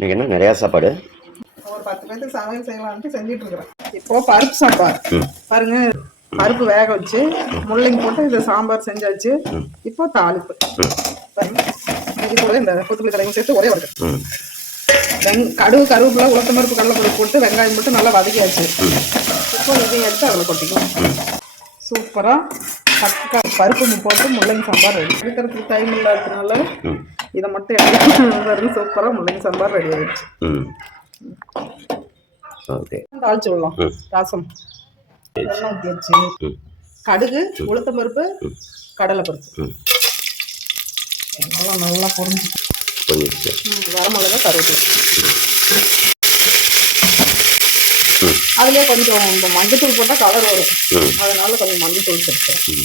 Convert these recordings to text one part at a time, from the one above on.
இன்னைக்கு என்ன நிறையா சாப்பாடு? ஒரு 10 பேருக்கு சமையல் செய்யலாம்னு செஞ்சுட்டு இருக்கிறேன். இப்போ பருப்பு சாம்பார் பாருங்க. பருப்பு வேக வச்சு முள்ளங்கி போட்டு இந்த சாம்பார் செஞ்சாச்சு. இப்போ தாளிப்பு பாருங்க. இது கூட இந்த கொத்தமல்லி தலையும் சேர்த்து ஒரே ஒரு கடுகு கருவேப்பிலை உளுத்தம் பருப்பு கடலைப்பருப்பு போட்டு வெங்காயம் போட்டு நல்லா வதக்கியாச்சு. இப்போ இதையும் எடுத்து அதில் கொட்டிக்கலாம். சூப்பராக பருப்பு போட்டு முள்ளங்கி சாம்பார் ரெடி. எடுக்கிறதுக்கு டைம் இல்லாததுனால இதை மட்டும் எடுத்து சூப்பராக முள்ளங்கி சாம்பார் ரெடி ஆயிடுச்சு. தாளிச்சு விடலாம். ரசம் எண்ணெய் ஊற்றியாச்சு. கடுகு உளுத்தம் பருப்பு கடலை பருப்பு நல்லா பொரிஞ்சு வரமிளகா கருவேப்பிலை அதுலேயே கொஞ்சம் இந்த மஞ்சத்தூள் போட்டால் கலர் வரும். அதனால கொஞ்சம் மஞ்சத்தூள் சேர்த்துக்கிறேன்.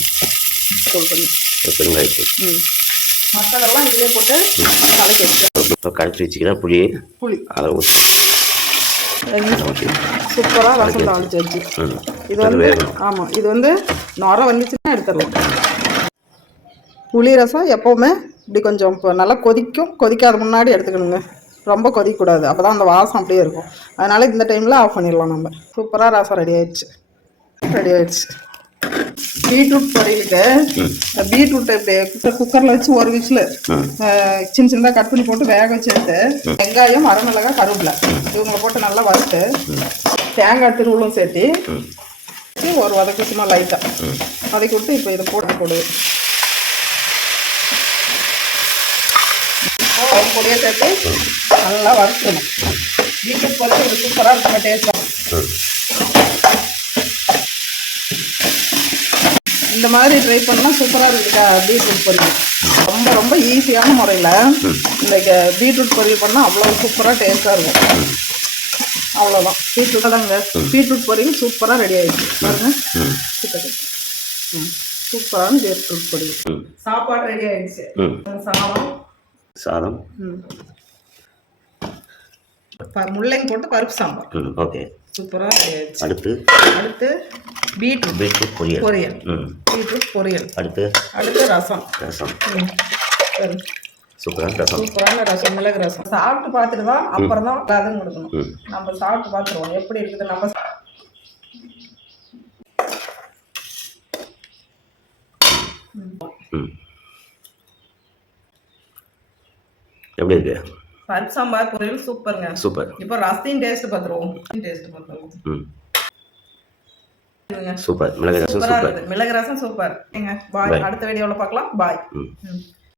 தூள் பண்ணி மற்றதெல்லாம் இதுலேயே போட்டு கலக்கி வச்சுக்கிறேன். கரைச்சி வச்சுக்கிறேன் புளி அதை ஊற்றி சூப்பராக ரசம் தாளிச்சு வச்சு இது வந்து ஆமாம் இது வந்து நுர வந்துச்சுன்னா எடுத்துடலாம். புளி ரசம் எப்போவுமே இப்படி கொஞ்சம் இப்போ நல்லா கொதிக்காத முன்னாடி எடுத்துக்கணுங்க. ரொம்ப கொதிக்கக்கூடாது, அப்போ தான் அந்த வாசம் அப்படியே இருக்கும். அதனால் இந்த டைமில் ஆஃப் பண்ணிடலாம். நம்ம சூப்பராக ரசம் ரெடி ஆயிடுச்சு. பீட்ரூட் பொரியலுக்கு இந்த பீட்ரூட்டை இப்படி குக்கரில் வச்சு ஒரு விசில் சின்ன சின்னதாக கட் பண்ணி போட்டு வேக வச்சு எடுத்து வெங்காயம் வரமிளகாய் கருவேப்பிலை இவங்களை போட்டு நல்லா வறுத்து தேங்காய் திருவள்ளும் சேர்த்து ஒரு வதக்கு சும்மா லைட்டாக வதக்கி விட்டு இப்போ இதை போடுது பொடியை சேர்த்து நல்லா வறுக்கணும். பீட்ரூட் பொரியல் இது சூப்பராக இருக்குங்க. டேஸ்ட்டாக இந்த மாதிரி ட்ரை பண்ணால் சூப்பராக இருக்குக்கா. பீட்ரூட் பொரியல் ரொம்ப ரொம்ப ஈஸியான முறையில் இந்த பீட்ரூட் பொரியல் பண்ணால் அவ்வளோ சூப்பராக டேஸ்ட்டாக இருக்கும். அவ்வளோதான். பீட்ரூட் தாங்க. பீட்ரூட் பொரியல் சூப்பராக ரெடி ஆகிடுச்சு பாருங்க. சூப்பரான பீட்ரூட் பொரியல். சாப்பாடு ரெடி ஆகிடுச்சு. சாதம் முள்ளங்கி போட்டு பருப்பு சாம்பார். ஓகே சூப்பராக ரெடி ஆகிடுச்சு. அடுத்து பீட்ரூட் பொரியல். பீட்ரூட் பொரியல். அடுத்து ரசம். சூப்பரான ரசம் மிளகு ரசம். சாப்பிட்டு பார்த்துட்டு தான் அப்புறம் தான் அதுவும் கொடுக்கணும். நம்ம சாப்பிட்டு பார்த்துருவோம் எப்படி இருக்குது. நம்ம எப்படி இருக்கு? பருப்பு சாம்பார் பொரியல் சூப்பருங்க. சூப்பர். இப்போ ரசத்தையும் டேஸ்ட் பார்த்துருவோம். சூப்பர். மிளகு ரசம் சூப்பர். மிளகு ரசம் சூப்பர். பாய். அடுத்த வீடியோவில் பார்க்கலாம். பாய்.